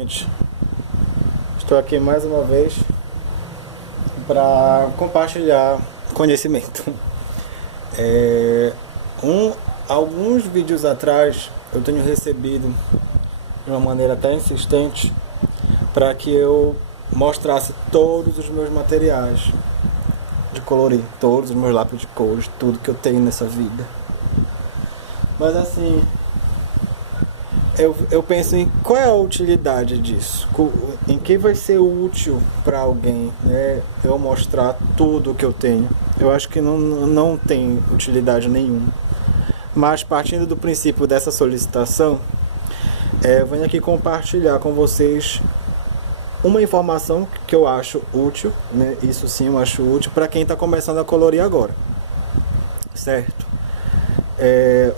Gente, estou aqui mais uma vez para compartilhar conhecimento. Alguns vídeos atrás eu tenho recebido de uma maneira até insistente para que eu mostrasse todos os meus materiais de colorir, todos os meus lápis de cores, tudo que eu tenho nessa vida. Mas assim, eu penso em qual é a utilidade disso, em que vai ser útil para alguém, né? Eu mostrar tudo que eu tenho. Eu acho que não tem utilidade nenhuma. Mas partindo do princípio dessa solicitação, eu venho aqui compartilhar com vocês uma informação que eu acho útil, né? Isso sim eu acho útil para quem está começando a colorir agora, certo?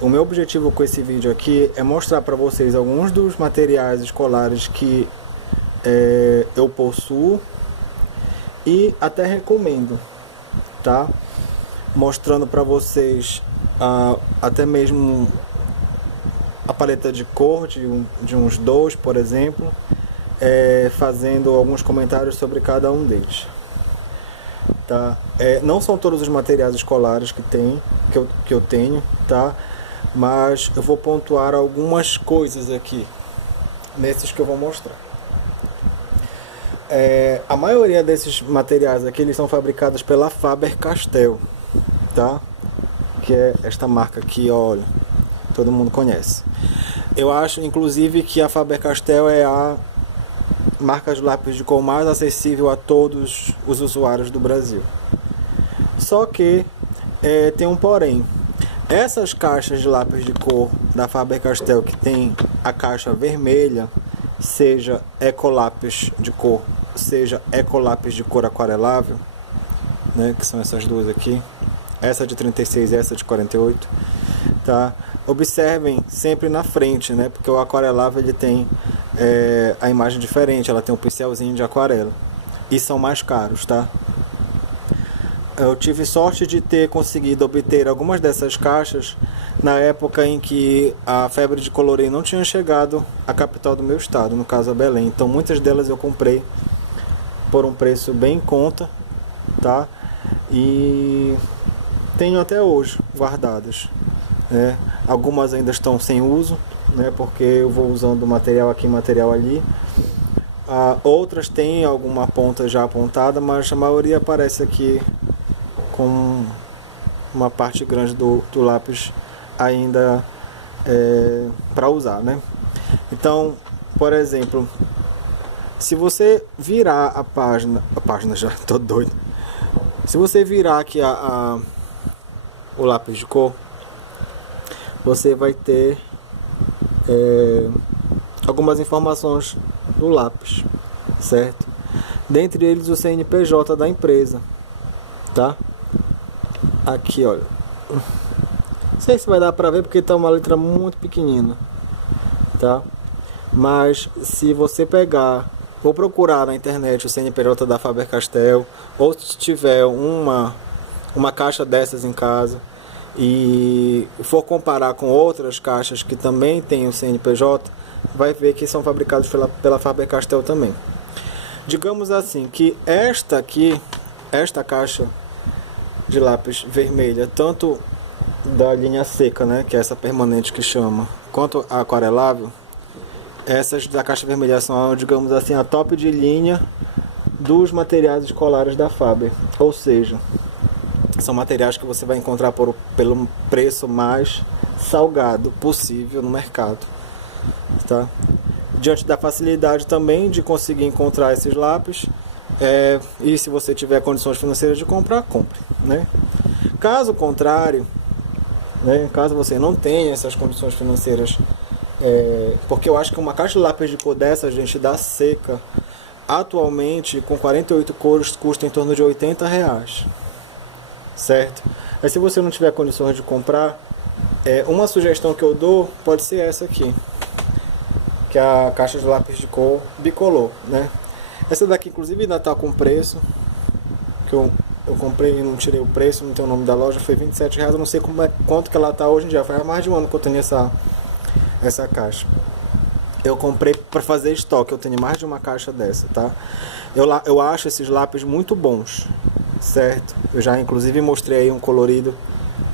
O meu objetivo com esse vídeo aqui é mostrar para vocês alguns dos materiais escolares que eu possuo e até recomendo, tá? Mostrando para vocês até mesmo a paleta de cor de uns dois, por exemplo, fazendo alguns comentários sobre cada um deles. Tá? Não são todos os materiais escolares que eu tenho, tá? Mas eu vou pontuar algumas coisas aqui nesses que eu vou mostrar. A maioria desses materiais aqui eles são fabricados pela Faber-Castell, tá? Que é esta marca aqui, olha, todo mundo conhece. Eu acho inclusive que a Faber-Castell é a marca de lápis de cor mais acessível a todos os usuários do Brasil. Só que tem um porém. Essas caixas de lápis de cor da Faber-Castell que tem a caixa vermelha, seja Ecolápis de cor, seja Ecolápis de cor aquarelável, né, que são essas duas aqui, essa de 36 e essa de 48, tá? Observem sempre na frente, né? Porque o aquarelável ele tem a imagem diferente, ela tem um pincelzinho de aquarela e são mais caros, tá? Eu tive sorte de ter conseguido obter algumas dessas caixas na época em que a febre de colorir não tinha chegado à capital do meu estado, no caso a Belém. Então muitas delas eu comprei por um preço bem em conta, tá? E tenho até hoje guardadas, né? Algumas ainda estão sem uso, né? Porque eu vou usando material aqui, material ali. Outras têm alguma ponta já apontada, mas a maioria aparece aqui com uma parte grande do lápis ainda para usar, né? Então, por exemplo, se você virar a página já tô doido. Se você virar aqui o lápis de cor, você vai ter algumas informações do lápis, certo? Dentre eles o CNPJ da empresa, tá? Aqui, olha. Não sei se vai dar pra ver porque tá uma letra muito pequenina, tá? Mas se você pegar ou procurar na internet o CNPJ da Faber-Castell, ou se tiver uma caixa dessas em casa e for comparar com outras caixas que também tem o CNPJ, vai ver que são fabricados pela Faber-Castell também. Digamos assim que esta caixa de lápis vermelha, tanto da linha seca, né, que é essa permanente que chama, quanto a aquarelável, essas da caixa vermelha são, digamos assim, a top de linha dos materiais escolares da Faber. Ou seja, são materiais que você vai encontrar pelo preço mais salgado possível no mercado, tá? Diante da facilidade também de conseguir encontrar esses lápis, e se você tiver condições financeiras de comprar, compre, né? Caso contrário, né, caso você não tenha essas condições financeiras, porque eu acho que uma caixa de lápis de cor dessa, gente, da seca, atualmente com 48 cores custa em torno de R$80, certo? Mas se você não tiver condições de comprar, uma sugestão que eu dou pode ser essa aqui, que é a caixa de lápis de cor bicolor, né? Essa daqui inclusive ainda está com preço, que eu comprei e não tirei o preço, não tem o nome da loja, foi R$27, eu não sei quanto que ela está hoje em dia, faz mais de um ano que eu tenho essa caixa. eu comprei para fazer estoque. Eu tenho mais de uma caixa dessa, tá? Eu acho esses lápis muito bons, certo? Eu já inclusive mostrei aí um colorido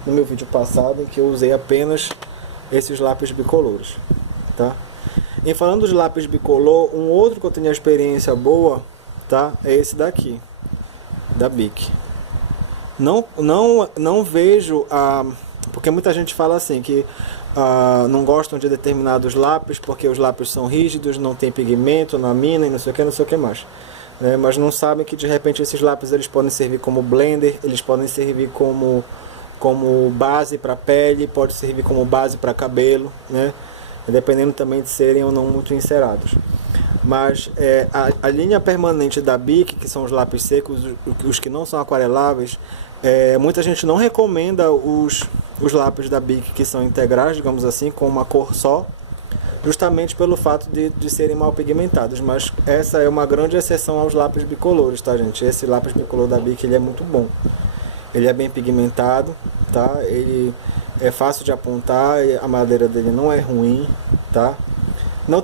no meu vídeo passado, em que eu usei apenas esses lápis bicolores, tá? E falando dos lápis bicolor, um outro que eu tenho experiência boa, tá? É esse daqui, da Bic. Não vejo porque muita gente fala assim que não gostam de determinados lápis porque os lápis são rígidos, não tem pigmento na mina e não sei o que mais. Mas não sabem que de repente esses lápis eles podem servir como blender, eles podem servir como base para pele, pode servir como base para cabelo, né? Dependendo também de serem ou não muito encerados. Mas a linha permanente da Bic, que são os lápis secos, os que não são aquareláveis, muita gente não recomenda os lápis da Bic que são integrais, digamos assim, com uma cor só, justamente pelo fato de serem mal pigmentados. Mas essa é uma grande exceção aos lápis bicolores, tá, gente? Esse lápis bicolor da Bic ele é muito bom. Ele é bem pigmentado, tá? Ele é fácil de apontar, a madeira dele não é ruim, tá?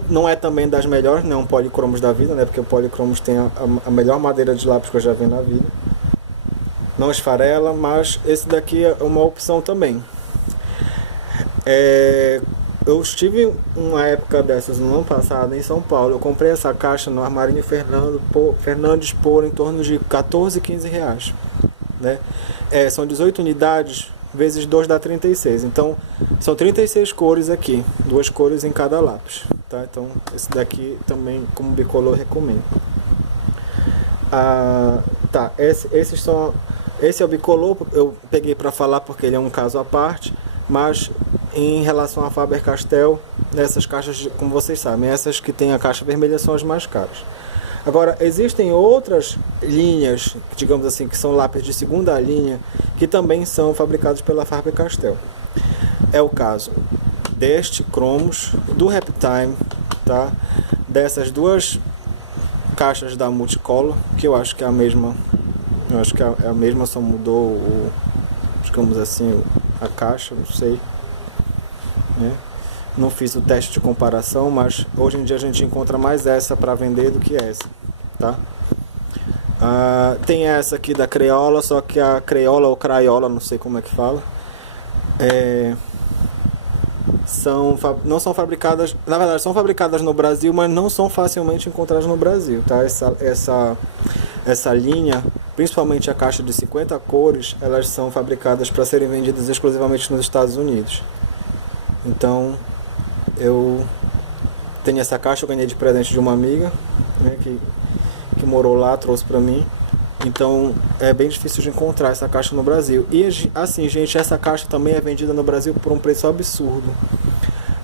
Não é também das melhores, não, policromos da vida, né? Porque o policromos tem a melhor madeira de lápis que eu já vi na vida. Não esfarela, mas esse daqui é uma opção também. Eu estive uma época dessas no ano passado em São Paulo. Eu comprei essa caixa no Armarinho Fernandes por em torno de 14, 15 reais, né? São 18 unidades, vezes 2 dá 36. Então, são 36 cores aqui, 2 cores em cada lápis, tá? Então, esse daqui também, como bicolor, recomendo. Tá, esse é o bicolor, eu peguei para falar porque ele é um caso à parte, mas em relação a Faber-Castell, nessas caixas, como vocês sabem, essas que tem a caixa vermelha são as mais caras. Agora, existem outras linhas, digamos assim, que são lápis de segunda linha, que também são fabricados pela Faber-Castell. É o caso deste Cromos, do Reptime, tá? Dessas duas caixas da Multicolor, que eu acho que é a mesma. Eu acho que é a mesma, só mudou digamos assim, a caixa, não sei, né? Não fiz o teste de comparação, mas hoje em dia a gente encontra mais essa para vender do que essa, tá? Tem essa aqui da Crayola, só que a Crayola ou Crayola, não sei como é que fala, não são fabricadas, na verdade são fabricadas no Brasil, mas não são facilmente encontradas no Brasil, tá? Essa linha, principalmente a caixa de 50 cores, elas são fabricadas para serem vendidas exclusivamente nos Estados Unidos. Então, eu tenho essa caixa, eu ganhei de presente de uma amiga, né, que morou lá, trouxe para mim. Então, é bem difícil de encontrar essa caixa no Brasil. E assim, gente, essa caixa também é vendida no Brasil por um preço absurdo.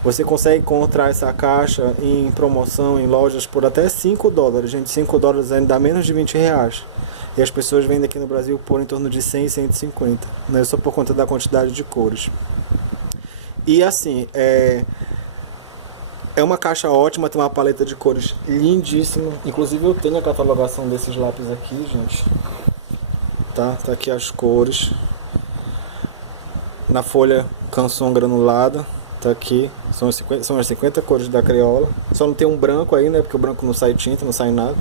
Você consegue encontrar essa caixa em promoção em lojas por até $5. Gente, $5 ainda dá menos de 20 reais. E as pessoas vendem aqui no Brasil por em torno de 100 e 150, né? Só por conta da quantidade de cores. E assim, é uma caixa ótima, tem uma paleta de cores lindíssima. Inclusive eu tenho a catalogação desses lápis aqui, gente. Tá aqui as cores. Na folha Canson granulada, tá aqui. São as 50 cores da Crayola. Só não tem um branco aí, né? Porque o branco não sai tinta, não sai nada.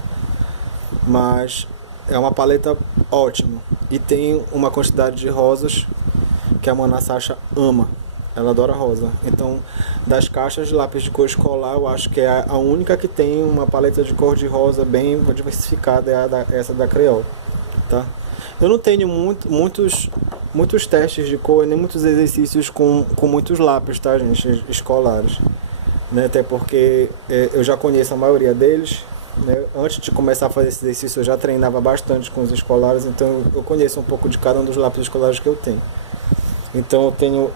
Mas é uma paleta ótima. E tem uma quantidade de rosas que a Mana Sacha ama. Ela adora rosa. Então, das caixas de lápis de cor escolar, eu acho que é a única que tem uma paleta de cor de rosa bem diversificada, essa da Crayola, tá? Eu não tenho muitos testes de cor, nem muitos exercícios com muitos lápis, tá, gente, escolares, né? Até porque eu já conheço a maioria deles, né? Antes de começar a fazer esse exercício, eu já treinava bastante com os escolares, então eu conheço um pouco de cada um dos lápis escolares que eu tenho. Então eu tenho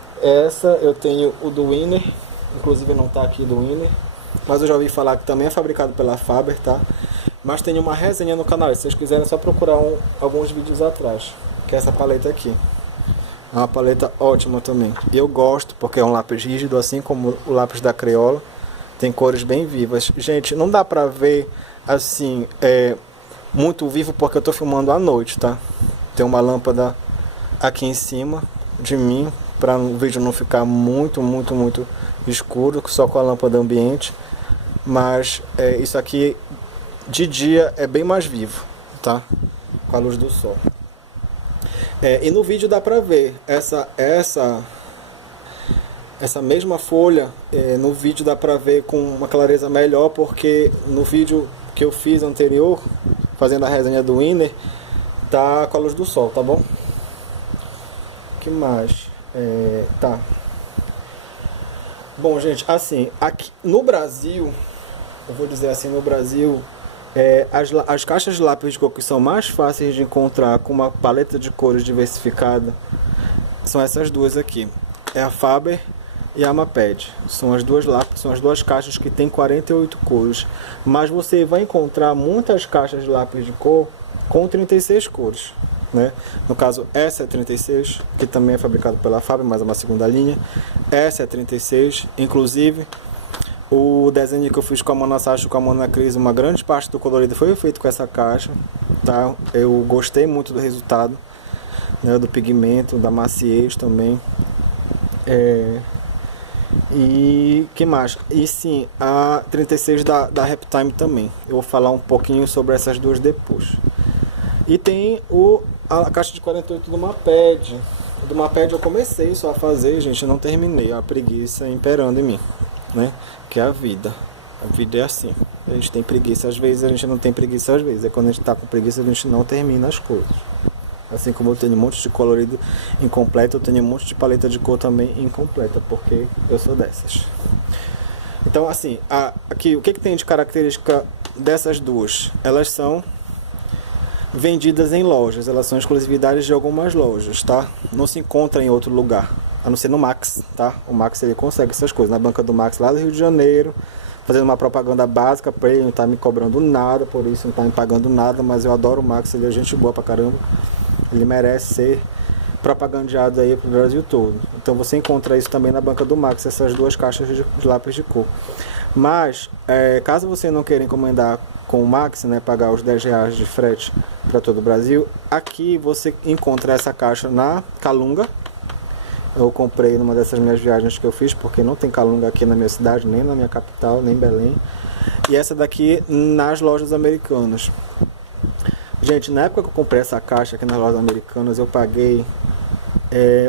eu tenho o do Winner, inclusive não está aqui do Winner, mas eu já ouvi falar que também é fabricado pela Faber, tá? Mas tem uma resenha no canal, se vocês quiserem é só procurar alguns vídeos atrás, que é essa paleta aqui. É uma paleta ótima também. E eu gosto porque é um lápis rígido, assim como o lápis da Crayola, tem cores bem vivas. Gente, não dá pra ver assim, muito vivo porque eu tô filmando à noite, tá? Tem uma lâmpada aqui em cima de mim, para o vídeo não ficar muito escuro, só com a lâmpada ambiente. Mas isso aqui de dia é bem mais vivo, tá? Com a luz do sol. E no vídeo dá pra ver essa mesma folha, no vídeo dá pra ver com uma clareza melhor, porque no vídeo que eu fiz anterior, fazendo a resenha do Winner, tá com a luz do sol, tá bom? Que mais? Tá. Bom, gente, assim, aqui no Brasil, eu vou dizer assim, no Brasil, as caixas de lápis de cor que são mais fáceis de encontrar com uma paleta de cores diversificada são essas duas aqui. É a Faber e a Maped. São as duas caixas que tem 48 cores. Mas você vai encontrar muitas caixas de lápis de cor com 36 cores, né? No caso, essa é 36, que também é fabricado pela Faber, mas é uma segunda linha. Essa é 36, inclusive o desenho que eu fiz com a Mona Sacha e com a Mona Cris, uma grande parte do colorido foi feito com essa caixa, tá? Eu gostei muito do resultado, né? Do pigmento, da maciez também. E que mais? E sim, a 36 da Reptime também. Eu vou falar um pouquinho sobre essas duas depois. E tem a caixa de 48 do Maped. Do Maped eu comecei só a fazer, gente, eu não terminei. A preguiça imperando em mim, né? Que é a vida. A vida é assim. A gente tem preguiça às vezes, a gente não tem preguiça às vezes. É quando a gente tá com preguiça, a gente não termina as coisas. Assim como eu tenho um monte de colorido incompleto, eu tenho um monte de paleta de cor também incompleta, porque eu sou dessas. Então, assim, aqui, o que tem de característica dessas duas? Elas são vendidas em lojas, elas são exclusividades de algumas lojas, tá? Não se encontra em outro lugar, a não ser no Max, tá? O Max, ele consegue essas coisas, na banca do Max lá do Rio de Janeiro, fazendo uma propaganda básica pra ele, não tá me cobrando nada, por isso não tá me pagando nada, mas eu adoro o Max, ele é gente boa pra caramba, ele merece ser propagandeado aí pro Brasil todo. Então você encontra isso também na banca do Max, essas duas caixas de lápis de cor. Mas, caso você não queira encomendar com o Max, né, pagar os R$10 de frete para todo o Brasil, aqui você encontra essa caixa na Calunga. Eu comprei numa dessas minhas viagens que eu fiz, porque não tem Calunga aqui na minha cidade, nem na minha capital, nem em Belém. E essa daqui nas lojas americanas. Gente, na época que eu comprei essa caixa aqui nas lojas americanas, eu paguei,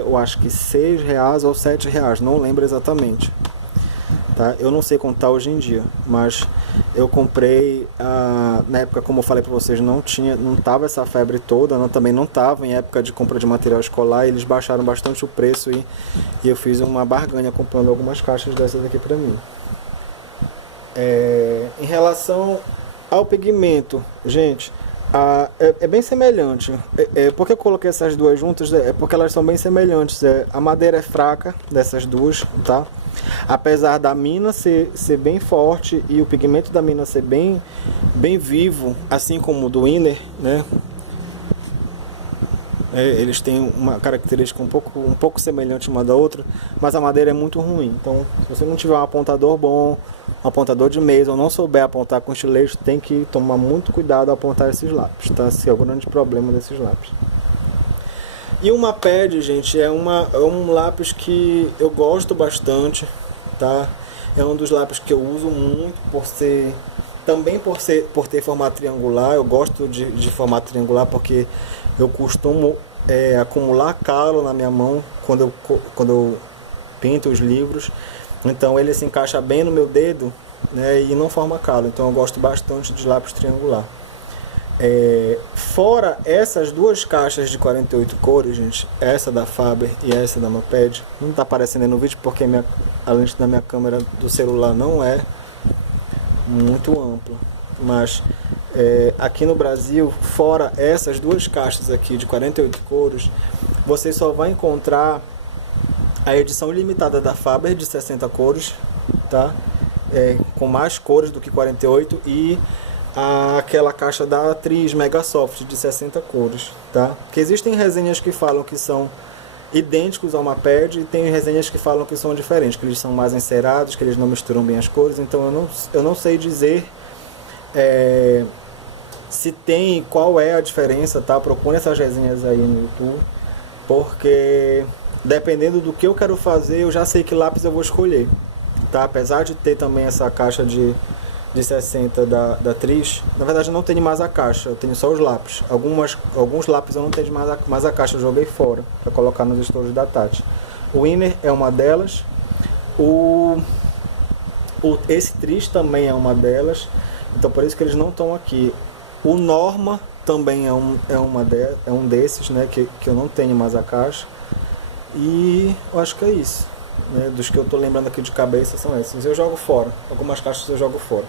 eu acho que R$6 ou R$7, não lembro exatamente. Tá? Eu não sei quanto tá hoje em dia, mas eu comprei, na época, como eu falei para vocês, não tava essa febre toda, também não tava em época de compra de material escolar, eles baixaram bastante o preço e eu fiz uma barganha comprando algumas caixas dessas aqui para mim. Em relação ao pigmento, gente, é bem semelhante. Porque eu coloquei essas duas juntas, porque elas são bem semelhantes. A madeira é fraca dessas duas, tá? Apesar da mina ser bem forte e o pigmento da mina ser bem vivo, assim como o do Winner, né? Eles têm uma característica um pouco semelhante uma da outra, mas a madeira é muito ruim. Então, se você não tiver um apontador bom, um apontador de mesa, ou não souber apontar com estilete, tem que tomar muito cuidado ao apontar esses lápis, tá? Esse é o grande problema desses lápis. E o Maped, gente, é um lápis que eu gosto bastante, tá? É um dos lápis que eu uso muito por ter formato triangular. Eu gosto de formato triangular porque eu costumo acumular calo na minha mão quando eu pinto os livros. Então ele se encaixa bem no meu dedo, né, e não forma calo. Então eu gosto bastante de lápis triangular. Fora essas duas caixas de 48 cores, gente, essa da Faber e essa da Maped, não está aparecendo aí no vídeo porque a lente da minha câmera do celular não é muito ampla, mas aqui no Brasil, fora essas duas caixas aqui de 48 cores, você só vai encontrar a edição limitada da Faber de 60 cores, tá? Com mais cores do que 48, e aquela caixa da Atriz Megasoft de 60 cores, tá? Que existem resenhas que falam que são idênticos ao Maped e tem resenhas que falam que são diferentes, que eles são mais encerados, que eles não misturam bem as cores. Então eu não sei dizer se tem, qual é a diferença, tá? Procure essas resenhas aí no YouTube, porque dependendo do que eu quero fazer, eu já sei que lápis eu vou escolher, tá? Apesar de ter também essa caixa de de 60 da Tris, na verdade eu não tenho mais a caixa, eu tenho só os lápis. Alguns lápis eu não tenho mais a caixa, eu joguei fora para colocar nos estojos da Tati. O Inner é uma delas, esse Tris também é uma delas, então por isso que eles não estão aqui. O Norma também é um desses, né, que eu não tenho mais a caixa. E eu acho que é isso, né? Dos que eu tô lembrando aqui de cabeça são esses. Eu jogo fora, algumas caixas eu jogo fora.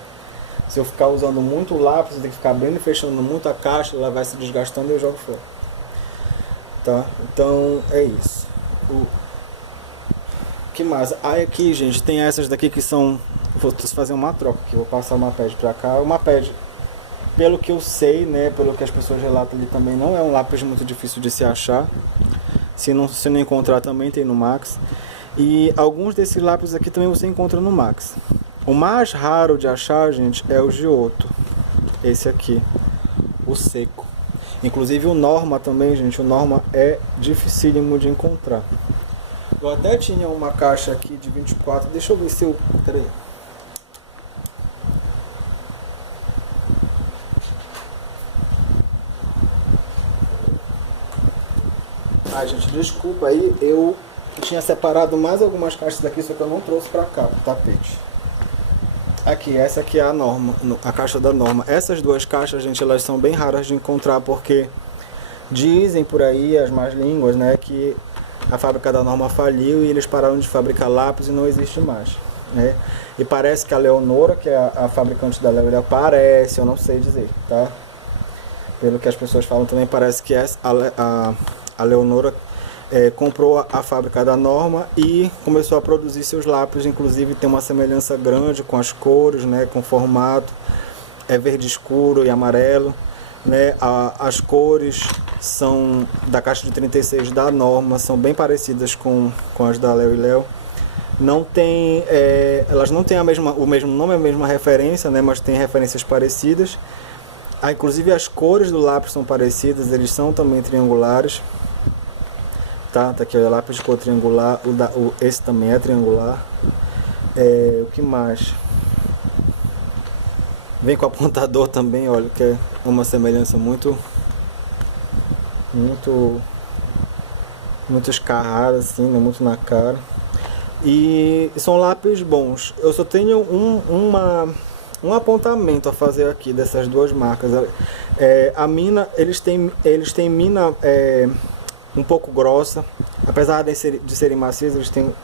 Se eu ficar usando muito lápis, eu tenho que ficar abrindo e fechando muito a caixa, ela vai se desgastando e eu jogo fora. Tá? Então é isso. O que mais? Aí aqui, gente, tem essas daqui que são... Vou fazer uma troca aqui, vou passar uma pad pra cá. Uma pad, pelo que eu sei, né, pelo que as pessoas relatam ali também, não é um lápis muito difícil de se achar. Se não encontrar também tem no Max. E alguns desses lápis aqui também você encontra no Max. O mais raro de achar, gente, é o Giotto. Esse aqui, o seco. Inclusive o Norma também, gente. O Norma é dificílimo de encontrar. Eu até tinha uma caixa aqui de 24. Deixa eu ver se eu... Peraí. Ai, gente, desculpa aí, eu tinha separado mais algumas caixas daqui, só que eu não trouxe pra cá, o tapete. Aqui, essa aqui é a Norma, a caixa da Norma. Essas duas caixas, gente, elas são bem raras de encontrar, porque dizem por aí, as más línguas, né, que a fábrica da Norma faliu e eles pararam de fabricar lápis e não existe mais, né. E parece que a Leonora, que é a fabricante da Léo, parece, eu não sei dizer, tá? Pelo que as pessoas falam também, parece que a Leonora comprou a fábrica da Norma e começou a produzir seus lápis, inclusive tem uma semelhança grande com as cores, né, com o formato, é verde escuro e amarelo, né, as cores são da caixa de 36 da Norma, são bem parecidas com as da Léo e Léo. Não tem, elas não têm o mesmo nome, a mesma referência, né, mas tem referências parecidas. Inclusive as cores do lápis são parecidas, eles são também triangulares. Tá aqui o lápis de cor triangular, esse também é triangular. O que mais? Vem com apontador também, olha, que é uma semelhança muito escarrada, assim, né? Muito na cara. E são lápis bons. Eu só tenho um apontamento a fazer aqui dessas duas marcas. A mina, eles têm mina um pouco grossa, apesar de serem macios, eles têm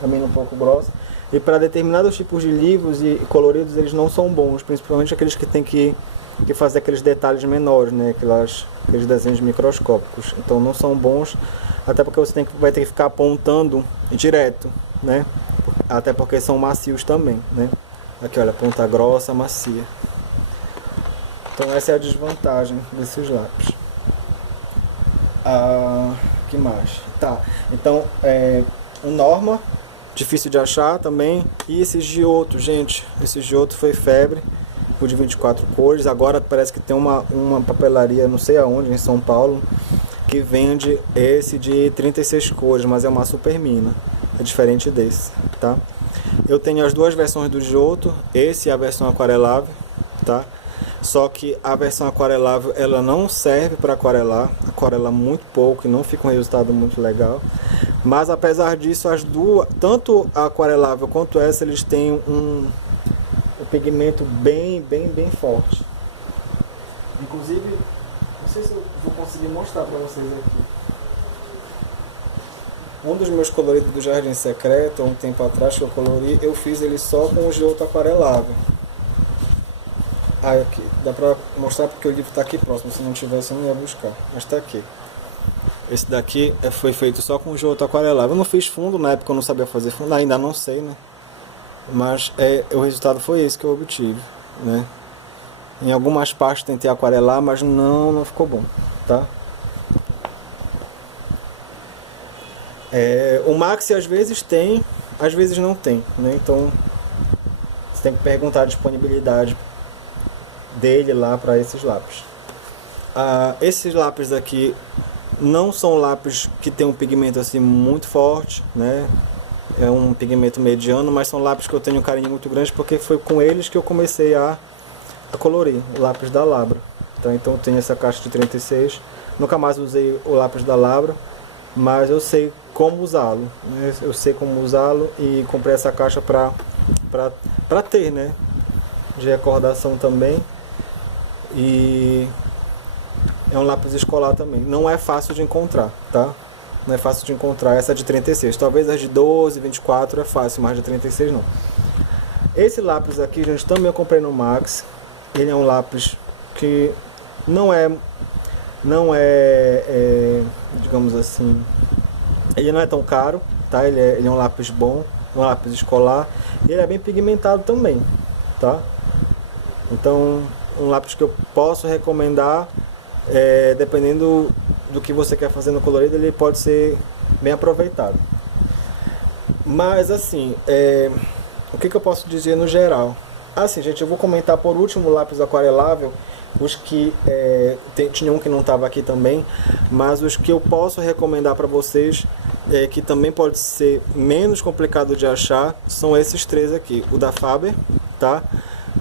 a mina um pouco grossa. E para determinados tipos de livros e coloridos eles não são bons, principalmente aqueles que tem que fazer aqueles detalhes menores, né? Aqueles desenhos microscópicos. Então não são bons, até porque você vai ter que ficar apontando direto, né? Até porque são macios também, né? Aqui, olha, ponta grossa, macia. Então essa é a desvantagem desses lápis. Que mais? Tá, então o Norma, difícil de achar também. E esse Giotto, gente, esse Giotto foi febre, o de 24 cores. Agora parece que tem uma papelaria, não sei aonde, em São Paulo, que vende esse de 36 cores, mas é uma super mina, é diferente desse, tá? Eu tenho as duas versões do Giotto, esse é a versão aquarelável, tá? Só que a versão aquarelável ela não serve para aquarelar, aquarela muito pouco e não fica um resultado muito legal. Mas apesar disso, as duas, tanto a aquarelável quanto essa, eles têm um pigmento bem forte. Inclusive, não sei se eu vou conseguir mostrar para vocês aqui. Um dos meus coloridos do Jardim Secreto, há um tempo atrás que eu colori, eu fiz ele só com o Giotto aquarelável. Aqui, dá pra mostrar porque o livro tá aqui próximo, se não tivesse eu não ia buscar, mas tá aqui. Esse daqui foi feito só com o Giotto aquarelável. Eu não fiz fundo, na época eu não sabia fazer fundo, ainda não sei, né? Mas o resultado foi esse que eu obtive, né? Em algumas partes tentei aquarelar, mas não ficou bom, tá? O Maxi às vezes tem, às vezes não tem, né? Então você tem que perguntar a disponibilidade dele lá para esses lápis. Esses lápis aqui não são lápis que tem um pigmento assim muito forte, né? é um pigmento mediano, mas são lápis que eu tenho um carinho muito grande porque foi com eles que eu comecei a colorir, o lápis da Labra. Tá? Então eu tenho essa caixa de 36, nunca mais usei o lápis da Labra, mas eu sei como usá-lo, né? Eu sei como usá-lo e comprei essa caixa pra ter, né? De recordação também. E é um lápis escolar também. Não é fácil de encontrar, tá? Não é fácil de encontrar. Essa é de 36. Talvez as de 12, 24 é fácil, mas de 36 não. Esse lápis aqui, gente, também eu comprei no Max. Ele é um lápis que não é digamos assim, ele não é tão caro, tá? Ele é um lápis bom, um lápis escolar. E ele é bem pigmentado também, tá? Então, um lápis que eu posso recomendar, dependendo do que você quer fazer no colorido, ele pode ser bem aproveitado. Mas assim, o que eu posso dizer no geral? Assim, gente, eu vou comentar por último o lápis aquarelável, os que tinha um que não estava aqui também, mas os que eu posso recomendar para vocês, que também pode ser menos complicado de achar, são esses três aqui: o da Faber, tá?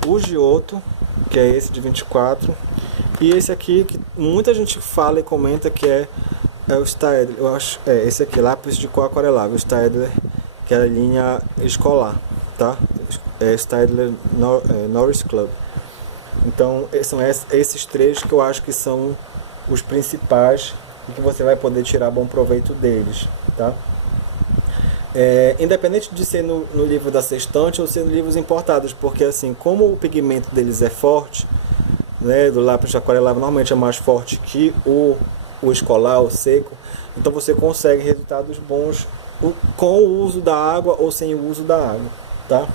O Giotto, que é esse de 24, e esse aqui que muita gente fala e comenta que é o Staedtler, eu acho, esse aqui, lápis de cor aquarelável, o Staedtler, que é a linha escolar, tá? Staedtler Norris Club. Então são esses três que eu acho que são os principais e que você vai poder tirar bom proveito deles, tá? Independente de ser no livro da sextante ou ser em livros importados, porque assim, como o pigmento deles é forte, né, do lápis de aquarelável normalmente é mais forte que o escolar, o seco, então você consegue resultados bons com o uso da água ou sem o uso da água, tá?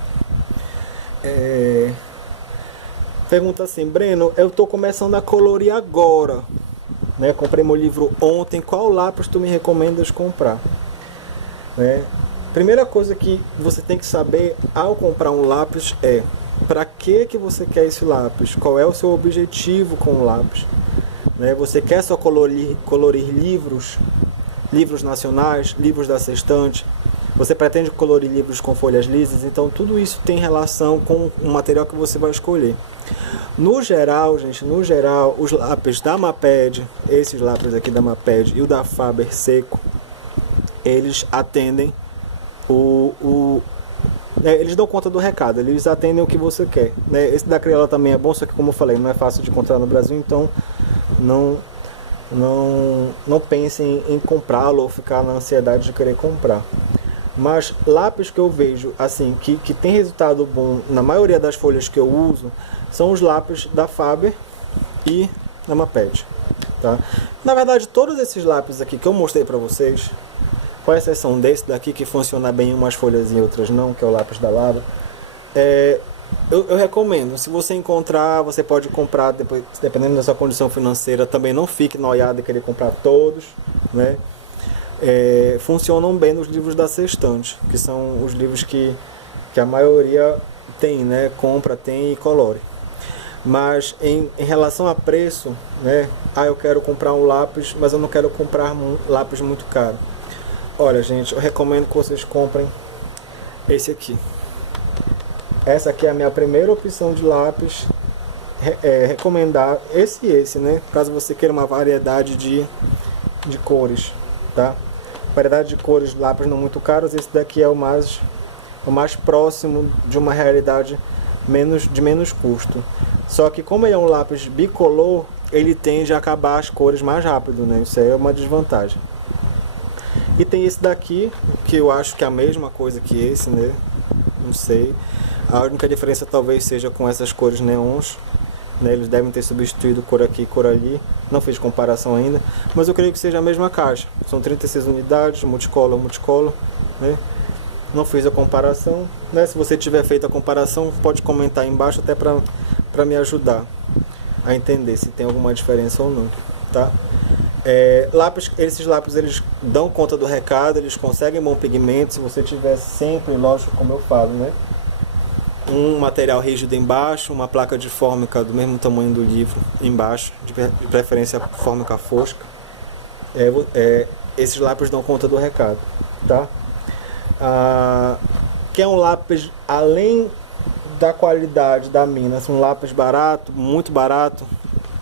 Pergunta assim: Breno, eu estou começando a colorir agora, né? Comprei meu livro ontem, qual lápis tu me recomendas comprar? Né? Primeira coisa que você tem que saber ao comprar um lápis é para que você quer esse lápis, qual é o seu objetivo com o lápis, né? Você quer só colorir livros nacionais, livros da sextante? Você pretende colorir livros com folhas lisas? Então tudo isso tem relação com o material que você vai escolher. No geral, gente, os lápis da Maped, esses lápis aqui da Maped e o da Faber seco, eles atendem eles dão conta do recado, eles atendem o que você quer, né? Esse da Crayola também é bom, só que como eu falei, não é fácil de encontrar no Brasil, então não pensem em comprá-lo ou ficar na ansiedade de querer comprar. Mas lápis que eu vejo assim que tem resultado bom na maioria das folhas que eu uso são os lápis da Faber e da Maped, tá? Na verdade, todos esses lápis aqui que eu mostrei para vocês, com exceção desse daqui que funciona bem em umas folhas e outras não, que é o lápis da Labra, eu recomendo. Se você encontrar, você pode comprar, depois, dependendo da sua condição financeira. Também não fique noiado de querer comprar todos, né? Funcionam bem nos livros da sextante, que são os livros que a maioria tem, né? Compra, tem e colore. Mas em relação a preço, né? Eu quero comprar um lápis, mas eu não quero comprar um lápis muito caro. Olha, gente, eu recomendo que vocês comprem esse aqui. Essa aqui é a minha primeira opção de lápis. Recomendar esse, né? Caso você queira uma variedade de cores, tá? Variedade de cores, lápis não muito caros. Esse daqui é o mais próximo de uma realidade de menos custo. Só que como ele é um lápis bicolor, ele tende a acabar as cores mais rápido, né? Isso aí é uma desvantagem. E tem esse daqui, que eu acho que é a mesma coisa que esse, né? Não sei. A única diferença talvez seja com essas cores neons, né? Eles devem ter substituído cor aqui e cor ali. Não fiz comparação ainda, mas eu creio que seja a mesma caixa. São 36 unidades, multicolor, né? Não fiz a comparação, né? Se você tiver feito a comparação, pode comentar aí embaixo até para me ajudar a entender se tem alguma diferença ou não, tá? Esses lápis eles dão conta do recado, eles conseguem bom pigmento se você tiver sempre, lógico, como eu falo, né? Um material rígido embaixo, uma placa de fórmica do mesmo tamanho do livro embaixo, de preferência fórmica fosca. Esses lápis dão conta do recado, tá? Quer um lápis além da qualidade da mina, um lápis barato, muito barato,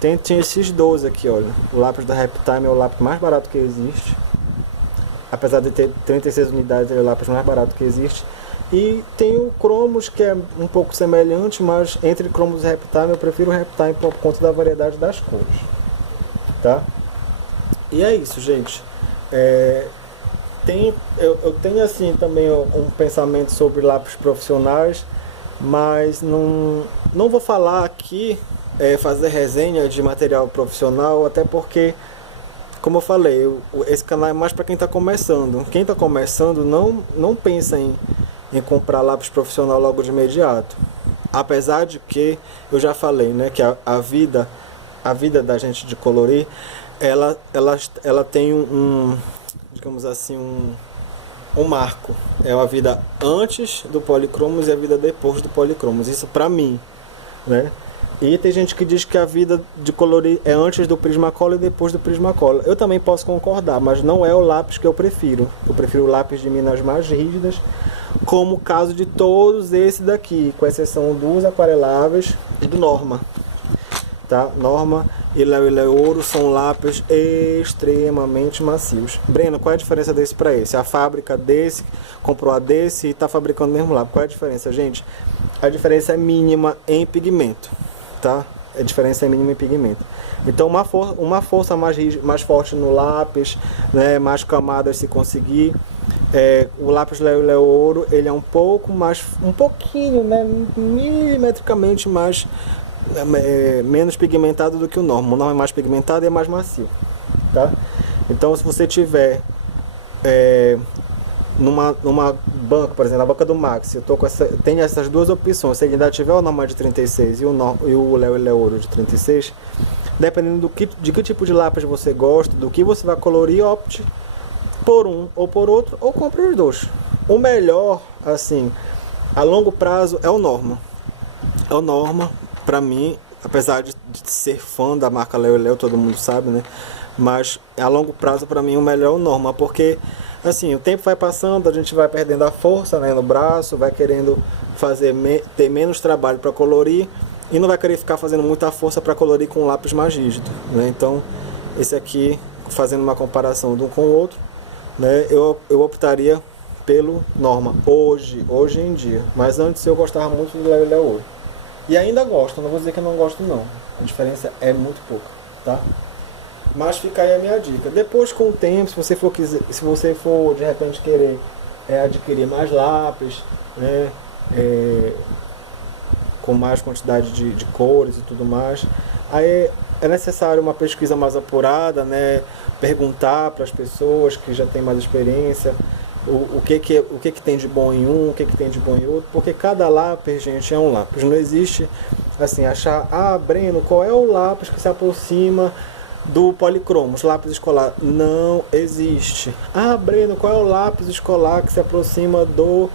tem esses 12 aqui, olha. O lápis da Reptime é o lápis mais barato que existe. Apesar de ter 36 unidades, ele é o lápis mais barato que existe. E tem o Cromos, que é um pouco semelhante, mas entre Cromos e Reptime, eu prefiro o Reptime por conta da variedade das cores. Tá? E é isso, gente. Eu tenho assim também um pensamento sobre lápis profissionais, mas não vou falar aqui, fazer resenha de material profissional, até porque, como eu falei, esse canal é mais para quem está começando. Quem está começando não pensa em comprar lápis profissional logo de imediato. Apesar de que eu já falei, né, que a vida da gente de colorir, ela tem digamos assim, um marco. É a vida antes do policromos e a vida depois do policromos. Isso pra mim, né? E tem gente que diz que a vida de colorir é antes do Prismacolor e depois do Prismacolor. Eu também posso concordar, mas não é o lápis que eu prefiro. Eu prefiro o lápis de minas mais rígidas, como o caso de todos esses daqui, com exceção dos aquareláveis e do Norma. Tá? Norma e Léo Ouro são lápis extremamente macios. Breno, qual é a diferença desse para esse? A fábrica desse comprou a desse e está fabricando o mesmo lápis. Qual é a diferença, gente? A diferença é mínima em pigmento, tá? A diferença é mínima em pigmento. Então uma força mais forte no lápis, né? Mais camadas se conseguir. O lápis Léo Ouro, ele é um pouquinho, né? Milimetricamente mais menos pigmentado do que o Norma. O Norma é mais pigmentado e é mais macio, tá? Então, se você tiver numa banca, por exemplo, na banca do Max, tem essas duas opções. Se ele ainda tiver o Norma de 36 e o Léo Ouro de 36, dependendo de que tipo de lápis você gosta, do que você vai colorir, opte por um ou por outro, ou compre os dois. O melhor, assim, a longo prazo, é o Norma. É o Norma. Pra mim, apesar de ser fã da marca Léo, todo mundo sabe, né? Mas a longo prazo, pra mim, o melhor é o Norma, porque assim, o tempo vai passando, a gente vai perdendo a força, né, no braço, vai querendo ter menos trabalho para colorir e não vai querer ficar fazendo muita força para colorir com um lápis mais rígido, né? Então, esse aqui, fazendo uma comparação de um com o outro, né, eu optaria pelo Norma hoje em dia, mas antes eu gostava muito do Léo Ouro. E ainda gosto, não vou dizer que eu não gosto não. A diferença é muito pouca, tá? Mas fica aí a minha dica. Depois, com o tempo, se você for de repente querer adquirir mais lápis, né, com mais quantidade de cores e tudo mais, aí é necessário uma pesquisa mais apurada, né? Perguntar para as pessoas que já têm mais experiência o que tem de bom em um, o que tem de bom em outro, porque cada lápis, gente, é um lápis. Não existe assim, achar, Breno, qual é o lápis que se aproxima do policromos, lápis escolar? Não existe. Breno, qual é o lápis escolar que se aproxima do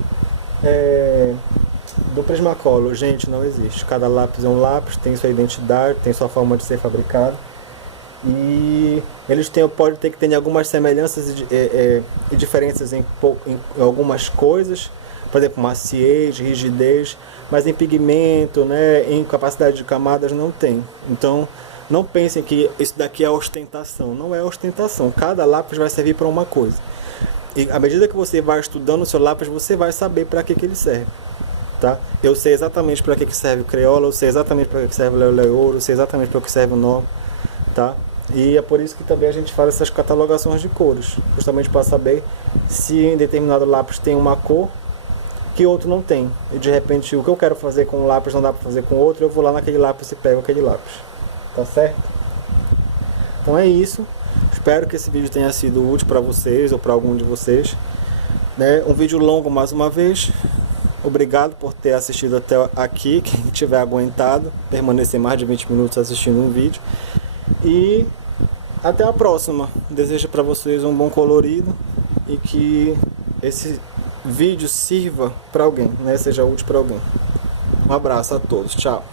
Prismacolor? Gente, não existe. Cada lápis é um lápis, tem sua identidade, tem sua forma de ser fabricado. E eles podem ter que ter algumas semelhanças e diferenças em algumas coisas, por exemplo, maciez, rigidez, mas em pigmento, né, em capacidade de camadas não tem. Então, não pensem que isso daqui é ostentação. Não é ostentação. Cada lápis vai servir para uma coisa. E à medida que você vai estudando o seu lápis, você vai saber para que ele serve. Tá? Eu sei exatamente para que serve o Crayola, eu sei exatamente para que serve o Léo Ouro, eu sei exatamente para que serve o Norma. Tá? E é por isso que também a gente faz essas catalogações de cores, justamente para saber se em determinado lápis tem uma cor que outro não tem. E de repente o que eu quero fazer com um lápis não dá para fazer com outro, eu vou lá naquele lápis e pego aquele lápis. Tá certo? Então é isso. Espero que esse vídeo tenha sido útil para vocês ou para algum de vocês. Né? Um vídeo longo mais uma vez. Obrigado por ter assistido até aqui. Quem tiver aguentado permanecer mais de 20 minutos assistindo um vídeo. E até a próxima. Desejo para vocês um bom colorido e que esse vídeo sirva para alguém, né? Seja útil para alguém. Um abraço a todos. Tchau.